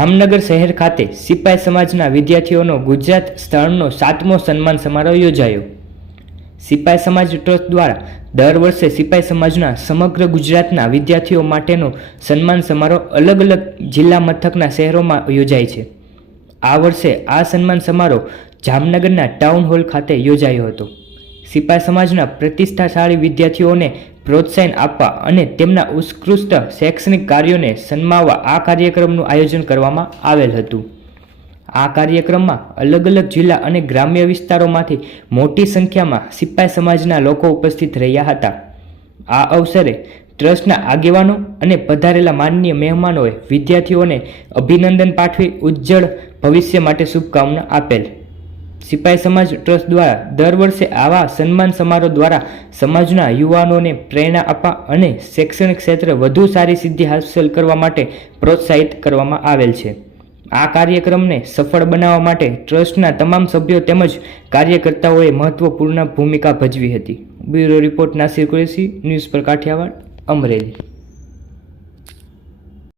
જામનગર શહેર ખાતે સિપાઈ સમાજના વિદ્યાર્થીઓનો ગુજરાત સ્થળનો 7મો સન્માન સમારોહ યોજાયો। સિપાઈ સમાજ ટ્રસ્ટ દ્વારા દર વર્ષે સિપાઈ સમાજના સમગ્ર ગુજરાતના વિદ્યાર્થીઓ માટેનો સન્માન સમારોહ અલગ અલગ જિલ્લા મથકના શહેરોમાં યોજાય છે। આ વર્ષે આ સન્માન સમારોહ જામનગરના ટાઉન હોલ ખાતે યોજાયો હતો। સિપાઈ સમાજના પ્રતિષ્ઠાશાળી વિદ્યાર્થીઓને પ્રોત્સાહન આપવા અને તેમના ઉત્કૃષ્ટ શૈક્ષણિક કાર્યોને સન્માવવા આ કાર્યક્રમનું આયોજન કરવામાં આવેલ હતું। આ કાર્યક્રમમાં અલગ અલગ જિલ્લા અને ગ્રામ્ય વિસ્તારોમાંથી મોટી સંખ્યામાં સિપાઈ સમાજના લોકો ઉપસ્થિત રહ્યા હતા। આ અવસરે ટ્રસ્ટના આગેવાનો અને પધારેલા માનનીય મહેમાનોએ વિદ્યાર્થીઓને અભિનંદન પાઠવી ઉજ્જવળ ભવિષ્ય માટે શુભકામના આપેલ। સિપાઈ સમાજ ટ્રસ્ટ દ્વારા દર વર્ષે આવા સન્માન સમારોહ દ્વારા સમાજના યુવાનોને પ્રેરણા આપવા અને શૈક્ષણિક ક્ષેત્રે વધુ સારી સિદ્ધિ હાંસલ કરવા માટે પ્રોત્સાહિત કરવામાં આવેલ છે। આ કાર્યક્રમને સફળ બનાવવા માટે ટ્રસ્ટના તમામ સભ્યો તેમજ કાર્યકર્તાઓએ મહત્વપૂર્ણ ભૂમિકા ભજવી હતી। Bureau report Nasir Qureshi, news પર કાઠિયાવાડ, અમરેલી।